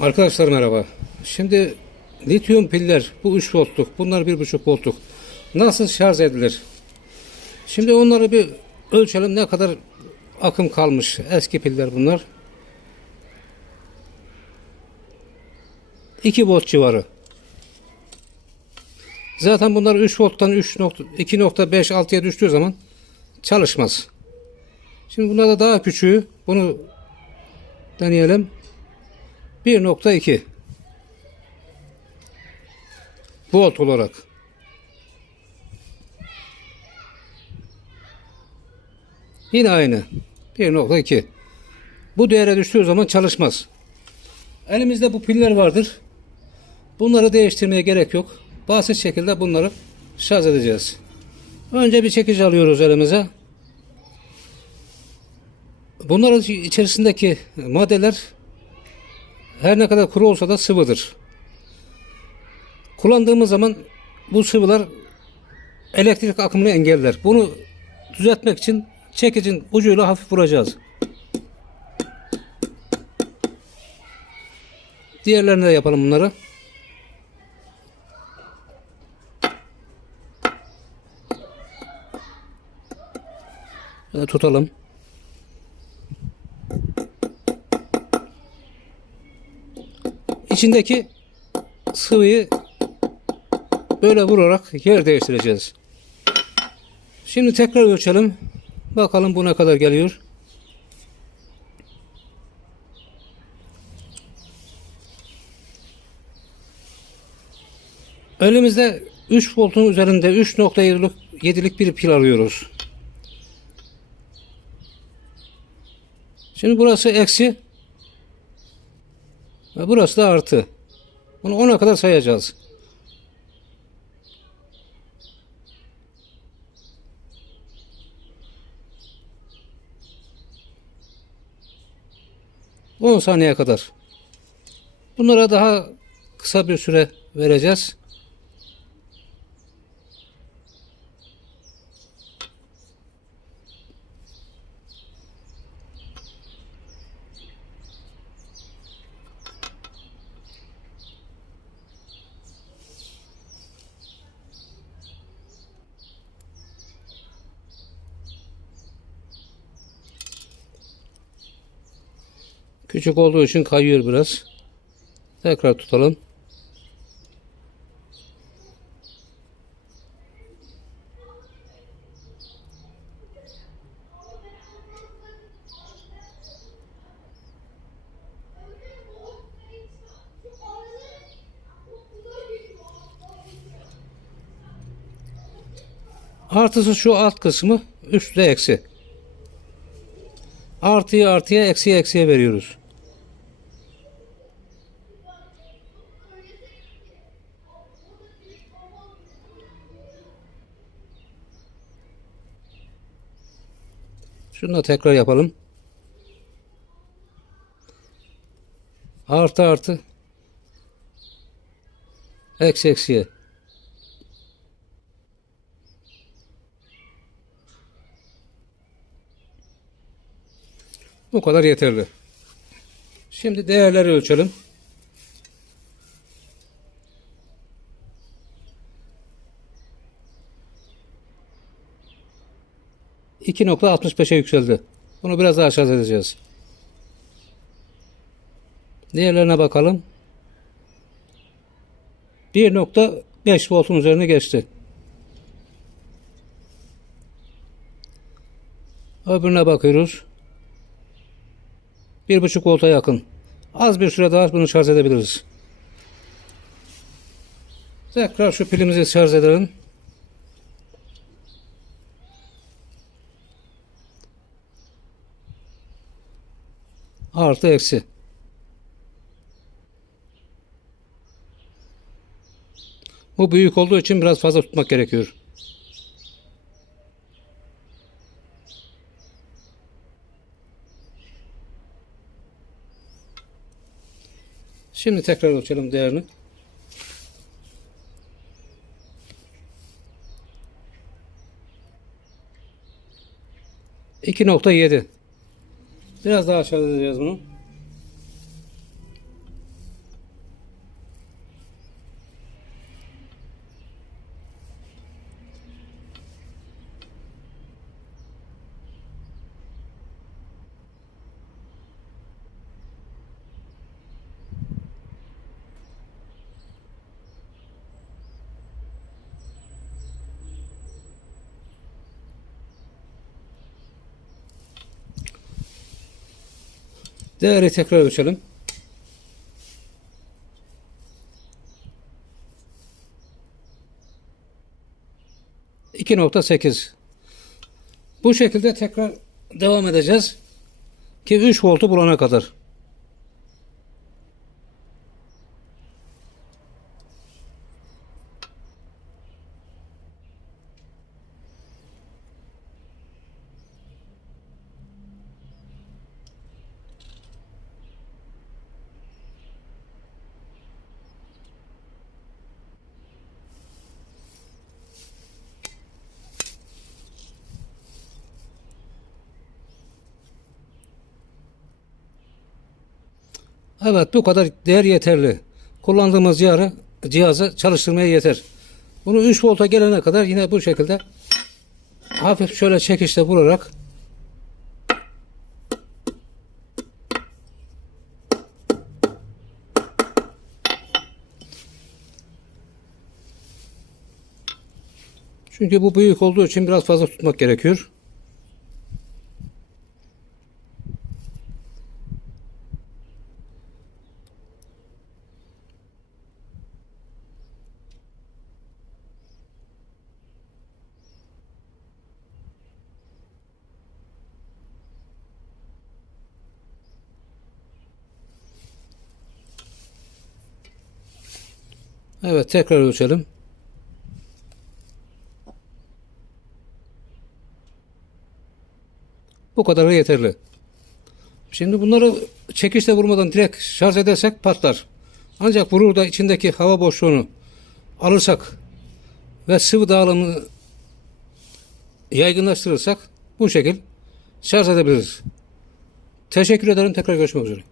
Arkadaşlar merhaba. Şimdi lityum piller bu 3 voltluk bunlar 1.5 voltluk nasıl şarj edilir? Şimdi onları bir ölçelim ne kadar akım kalmış. Eski piller bunlar. 2 volt civarı. Zaten bunlar 3 volttan 3 nokta- 2.56'ya düştüğü zaman çalışmaz. Şimdi bunlar da daha küçüğü. Bunu deneyelim. 1.2 volt olarak. Yine aynı. 1.2 Bu değere düştüğü zaman çalışmaz. Elimizde bu piller vardır. Bunları değiştirmeye gerek yok. Basit şekilde bunları şarj edeceğiz. Önce bir çekici alıyoruz elimize. Bunların içerisindeki maddeler her ne kadar kuru olsa da sıvıdır. Kullandığımız zaman bu sıvılar elektrik akımını engeller. Bunu düzeltmek için çekicin ucuyla hafif vuracağız. Diğerlerine de yapalım bunları. Şöyle tutalım. İçindeki sıvıyı böyle vurarak yer değiştireceğiz. Şimdi tekrar ölçelim. Bakalım bu ne kadar geliyor. Elimizde 3 voltun üzerinde 3.7'lik 7'lik bir pil arıyoruz. Şimdi burası eksi ve burası da artı. Bunu 10'a kadar sayacağız. On saniye kadar. Bunlara daha kısa bir süre vereceğiz. Küçük olduğu için kayıyor biraz. Tekrar tutalım. Artısı şu alt kısmı, üstte eksi. Artıyı artıya, eksiye eksiye veriyoruz. Şunu da tekrar yapalım. Artı artı. Eksi eksiye. Bu kadar yeterli. Şimdi değerleri ölçelim. İki nokta 65'e yükseldi. Bunu biraz daha aşağı edeceğiz. Diğerlerine bakalım. 1.5 voltun üzerine geçti. Öbürüne bakıyoruz. 1.5 volta yakın. Az bir süre daha bunu şarj edebiliriz. Tekrar şu pilimizi şarj edelim. Artı eksi. Bu büyük olduğu için biraz fazla tutmak gerekiyor. Şimdi tekrar ölçelim değerini. İki nokta yedi. Biraz daha aşağı edeceğiz bunu. Değeri tekrar ölçelim. İki nokta sekiz. Bu şekilde tekrar devam edeceğiz. Ki 3 voltu bulana kadar. Evet bu kadar değer yeterli. Kullandığımız cihazı, cihazı çalıştırmaya yeter. Bunu 3 volta gelene kadar yine bu şekilde hafif şöyle çekişte vurarak Çünkü bu büyük olduğu için biraz fazla tutmak gerekiyor. Evet tekrar ölçelim. Bu kadarı yeterli. Şimdi bunları çekişle vurmadan direkt şarj edersek patlar. Ancak vurur da içindeki hava boşluğunu alırsak ve sıvı dağılımını yaygınlaştırırsak bu şekil şarj edebiliriz. Teşekkür ederim. Tekrar görüşmek üzere.